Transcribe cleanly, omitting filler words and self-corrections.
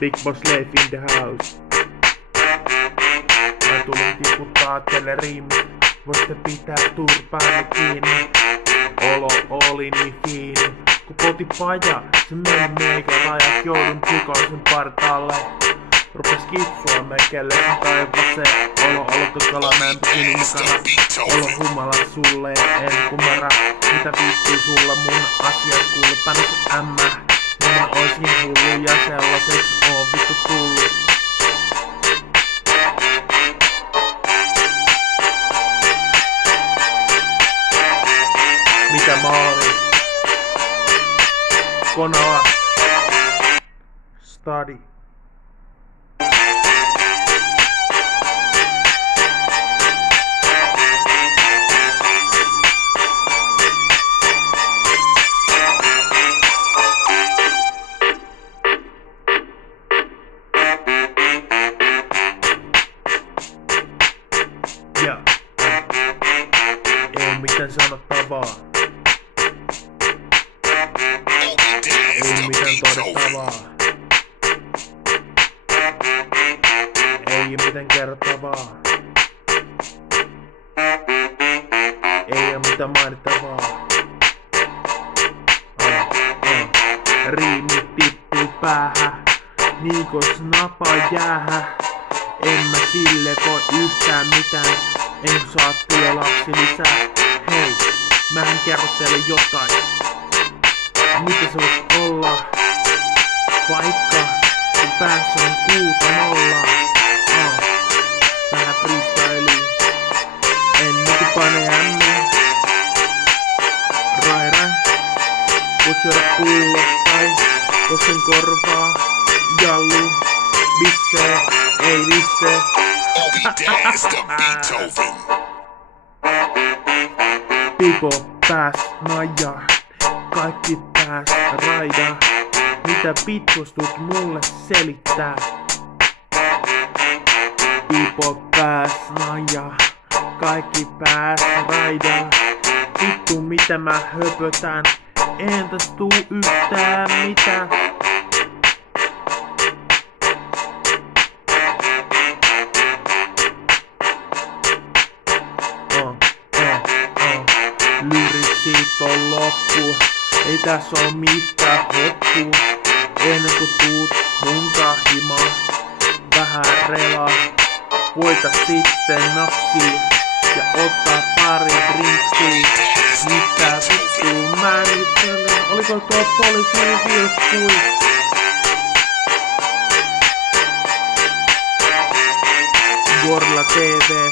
Big Boss Leif in the house. Mä tulin tiputtaa teille riimit. Voitte pitää turpaanne kiinni. Olo oli niin fiini. Kun potipaja, se meni meikä rajat. Joudun psykoisen partaalle. Rupes kitsua mekelle sen taivaseen. Olo tukala näin sinun mukana. Olo humala sulle en kumara. Mitä vittuu sulla mun asiat kuule panos ämmä. Mä oisin hullu ja sellaiseks oon vittu tullut. Mitä mä olin? Konoa. Study. Ja ei mitään sanottavaa. Ei mitään todettavaa. Ei mitään kerrottavaa. Ei oo mitään mainittavaa. Riimit tippuu päähän, niinkos napa jäähä. En mä sille voi yhtään mitään, en saa tulla lapsi lisää. Hei, mähän kerrottelen jotain. Mitä se vois olla? Vaikka kun päässä on 6-0. Vähän freestyliin. Ennen kuin panee ämmiin. Rai. Vois juoda pullo tai kosen korvaa. Jallu, bisse. Ei visse. Pipo pääs naja. Kaikki pääs raida. Mitä pitkostut mulle selittää? Pipo pääs naja. Kaikki pääs raida. Vittu mitä mä höpötän. Entäs tuu yhtään mitään. Lyriksit on loppu. Ei tässä oo mistään hoppuu. Ennen kuin tuut munkaan himaan. Vähän relaa. Voita sitten napsii. Ja ottaa pari drinksiä. Mitä vittuu mä nyt sellen. Oliko tuo poliisi vilkkui? Gorilla TV.